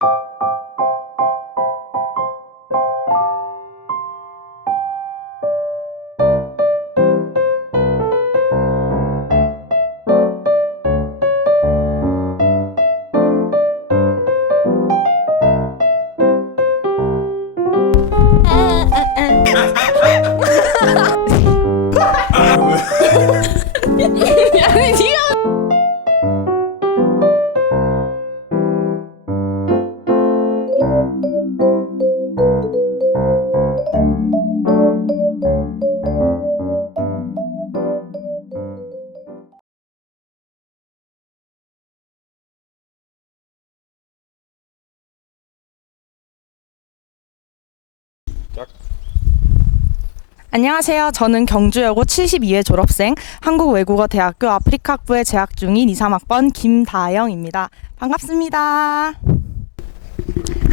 아 안녕하세요. 저는 경주여고 72회 졸업생 한국외국어대학교 아프리카학부에 재학 중인 2, 3학번 김다영입니다. 반갑습니다.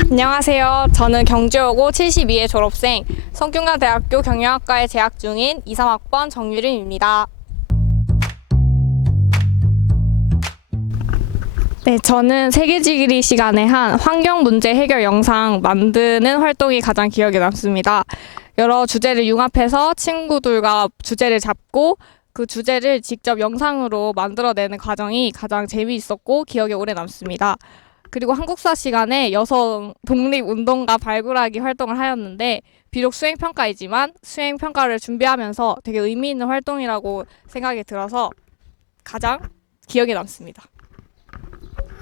안녕하세요. 저는 경주여고 72회 졸업생 성균관대학교 경영학과에 재학 중인 2, 3학번 정유림입니다. 네, 저는 세계지리 시간에 한 환경 문제 해결 영상 만드는 활동이 가장 기억에 남습니다. 여러 주제를 융합해서 친구들과 주제를 잡고 그 주제를 직접 영상으로 만들어내는 과정이 가장 재미있었고 기억에 오래 남습니다. 그리고 한국사 시간에 여성 독립운동가 발굴하기 활동을 하였는데 비록 수행평가이지만 수행평가를 준비하면서 되게 의미 있는 활동이라고 생각이 들어서 가장 기억에 남습니다.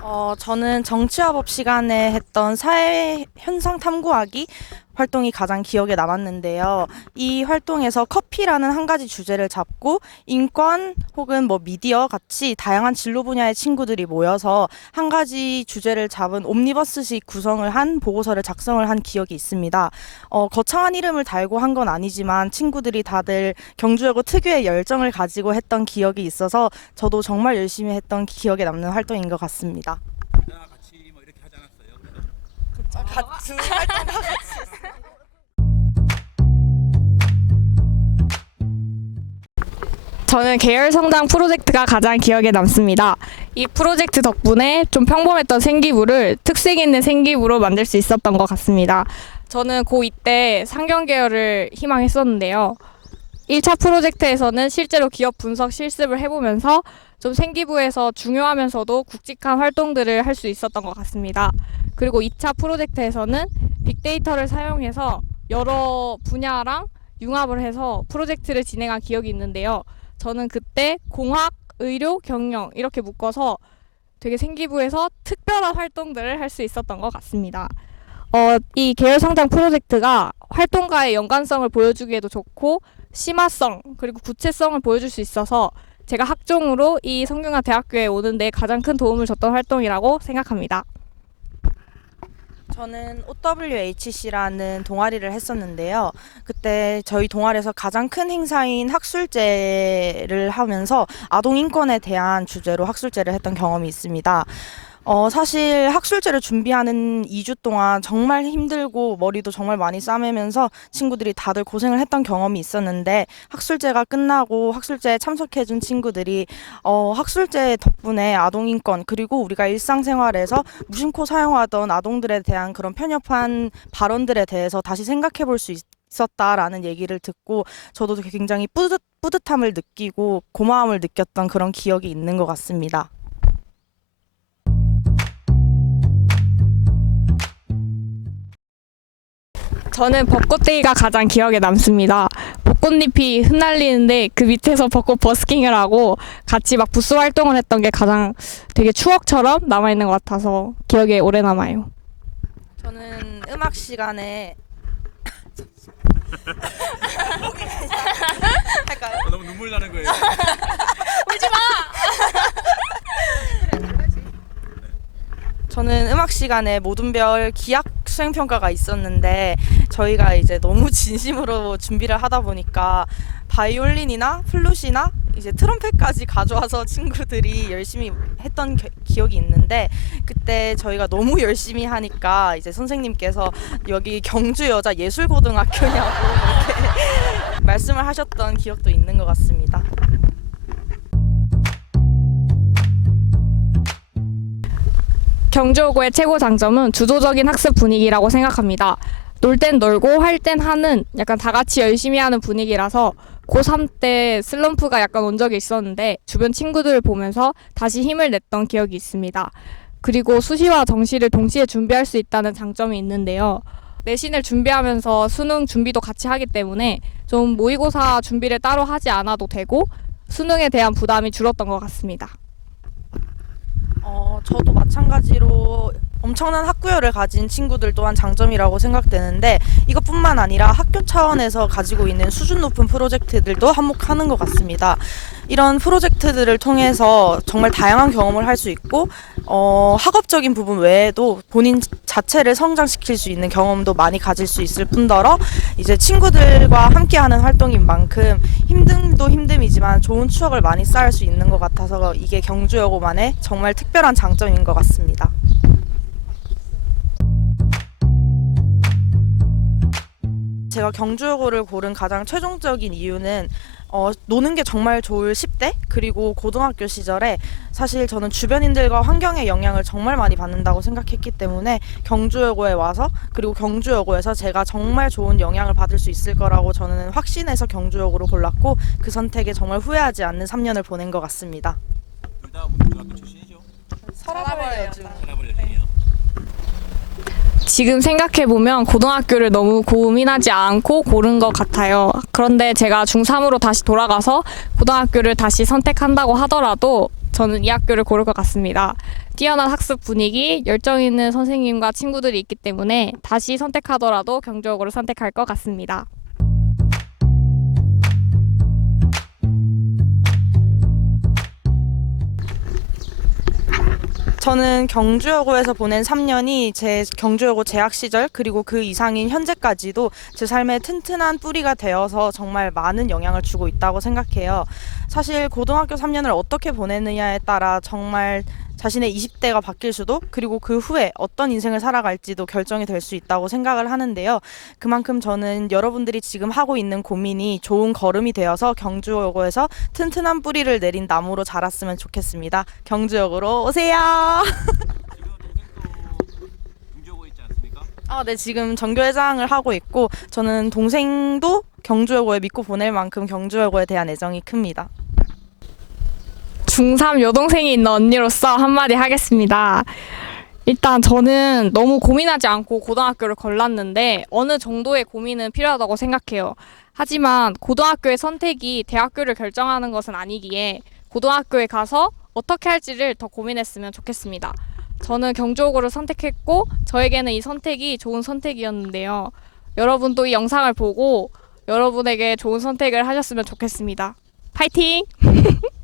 어, 저는 정치화법 시간에 했던 사회 현상 탐구하기 활동이 가장 기억에 남았는데요. 이 활동에서 커피라는 한 가지 주제를 잡고 인권 혹은 뭐 미디어 같이 다양한 진로 분야의 친구들이 모여서 한 가지 주제를 잡은 옴니버스식 구성을 한 보고서를 작성을 한 기억이 있습니다. 어, 거창한 이름을 달고 한 건 아니지만 친구들이 다들 경주여고 특유의 열정을 가지고 했던 기억이 있어서 저도 정말 열심히 했던 기억에 남는 활동인 것 같습니다. 나 같이 뭐 이렇게 하지 않았어요? 같은 활동 저는 계열 성장 프로젝트가 가장 기억에 남습니다. 이 프로젝트 덕분에 좀 평범했던 생기부를 특색 있는 생기부로 만들 수 있었던 것 같습니다. 저는 고2 때 상경 계열을 희망했었는데요. 1차 프로젝트에서는 실제로 기업 분석 실습을 해보면서 좀 생기부에서 중요하면서도 굵직한 활동들을 할 수 있었던 것 같습니다. 그리고 2차 프로젝트에서는 빅데이터를 사용해서 여러 분야랑 융합을 해서 프로젝트를 진행한 기억이 있는데요. 저는 그때 공학, 의료, 경영 이렇게 묶어서 되게 생기부에서 특별한 활동들을 할 수 있었던 것 같습니다. 어, 이 계열 성장 프로젝트가 활동가의 연관성을 보여주기에도 좋고 심화성 그리고 구체성을 보여줄 수 있어서 제가 학종으로 이 성균관 대학교에 오는데 가장 큰 도움을 줬던 활동이라고 생각합니다. 저는 OWHC라는 동아리를 했었는데요. 그때 저희 동아리에서 가장 큰 행사인 학술제를 하면서 아동 인권에 대한 주제로 학술제를 했던 경험이 있습니다. 어, 사실 학술제를 준비하는 2주 동안 정말 힘들고 머리도 정말 많이 싸매면서 친구들이 다들 고생을 했던 경험이 있었는데 학술제가 끝나고 학술제에 참석해준 친구들이 어, 학술제 덕분에 아동 인권 그리고 우리가 일상생활에서 무심코 사용하던 아동들에 대한 그런 편협한 발언들에 대해서 다시 생각해 볼 수 있었다라는 얘기를 듣고 저도 굉장히 뿌듯, 뿌듯함을 느끼고 고마움을 느꼈던 그런 기억이 있는 것 같습니다. 저는 벚꽃데이가 가장 기억에 남습니다. 벚꽃잎이 흩날리는데 그 밑에서 벚꽃 버스킹을 하고 같이 막 부스 활동을 했던 게 가장 되게 추억처럼 남아있는 것 같아서 기억에 오래 남아요. 저는 음악 시간에 할까요? 어, 너무 눈물 나는 거예요. 저는 음악 시간에 모든 별 기악 수행 평가가 있었는데 저희가 이제 너무 진심으로 준비를 하다 보니까 바이올린이나 플룻이나 이제 트럼펫까지 가져와서 친구들이 열심히 했던 겨- 기억이 있는데 그때 저희가 너무 열심히 하니까 이제 선생님께서 여기 경주 여자 예술 고등학교냐고 이렇게 말씀을 하셨던 기억도 있는 것 같습니다. 경주여고의 최고 장점은 주도적인 학습 분위기라고 생각합니다. 놀 땐 놀고 할 땐 하는 약간 다 같이 열심히 하는 분위기라서 고3 때 슬럼프가 약간 온 적이 있었는데 주변 친구들을 보면서 다시 힘을 냈던 기억이 있습니다. 그리고 수시와 정시를 동시에 준비할 수 있다는 장점이 있는데요. 내신을 준비하면서 수능 준비도 같이 하기 때문에 좀 모의고사 준비를 따로 하지 않아도 되고 수능에 대한 부담이 줄었던 것 같습니다. 어, 저도 마찬가지로 엄청난 학구열을 가진 친구들 또한 장점이라고 생각되는데 이것뿐만 아니라 학교 차원에서 가지고 있는 수준 높은 프로젝트들도 한몫하는 것 같습니다. 이런 프로젝트들을 통해서 정말 다양한 경험을 할 수 있고 어, 학업적인 부분 외에도 본인 자체를 성장시킬 수 있는 경험도 많이 가질 수 있을 뿐더러 이제 친구들과 함께하는 활동인 만큼 힘듦도 힘듦이지만 좋은 추억을 많이 쌓을 수 있는 것 같아서 이게 경주여고만의 정말 특별한 장점인 것 같습니다. 제가 경주여고를 고른 가장 최종적인 이유는 어, 노는 게 정말 좋을 10대 그리고 고등학교 시절에 사실 저는 주변인들과 환경의 영향을 정말 많이 받는다고 생각했기 때문에 경주여고에 와서 그리고 경주여고에서 제가 정말 좋은 영향을 받을 수 있을 거라고 저는 확신해서 경주여고를 골랐고 그 선택에 정말 후회하지 않는 3년을 보낸 것 같습니다. 고등학교 출신이죠. 서라벌 요즘 살아볼 예정이에요. 지금 생각해보면 고등학교를 너무 고민하지 않고 고른 것 같아요. 그런데 제가 중3으로 다시 돌아가서 고등학교를 다시 선택한다고 하더라도 저는 이 학교를 고를 것 같습니다. 뛰어난 학습 분위기, 열정 있는 선생님과 친구들이 있기 때문에 다시 선택하더라도 경주여고를 선택할 것 같습니다. 저는 경주여고에서 보낸 3년이 제 경주여고 재학 시절 그리고 그 이상인 현재까지도 제 삶의 튼튼한 뿌리가 되어서 정말 많은 영향을 주고 있다고 생각해요. 사실 고등학교 3년을 어떻게 보내느냐에 따라 정말 자신의 20대가 바뀔 수도 그리고 그 후에 어떤 인생을 살아갈지도 결정이 될 수 있다고 생각을 하는데요. 그만큼 저는 여러분들이 지금 하고 있는 고민이 좋은 걸음이 되어서 경주여고에서 튼튼한 뿌리를 내린 나무로 자랐으면 좋겠습니다. 경주역으로 오세요. 아, 네, 지금 전교회장을 하고 있고 저는 동생도 경주여고에 믿고 보낼 만큼 경주여고에 대한 애정이 큽니다. 중3 여동생이 있는 언니로서 한마디 하겠습니다. 일단 저는 너무 고민하지 않고 고등학교를 골랐는데 어느 정도의 고민은 필요하다고 생각해요. 하지만 고등학교의 선택이 대학교를 결정하는 것은 아니기에 고등학교에 가서 어떻게 할지를 더 고민했으면 좋겠습니다. 저는 경주고를 선택했고 저에게는 이 선택이 좋은 선택이었는데요. 여러분도 이 영상을 보고 여러분에게 좋은 선택을 하셨으면 좋겠습니다. 파이팅!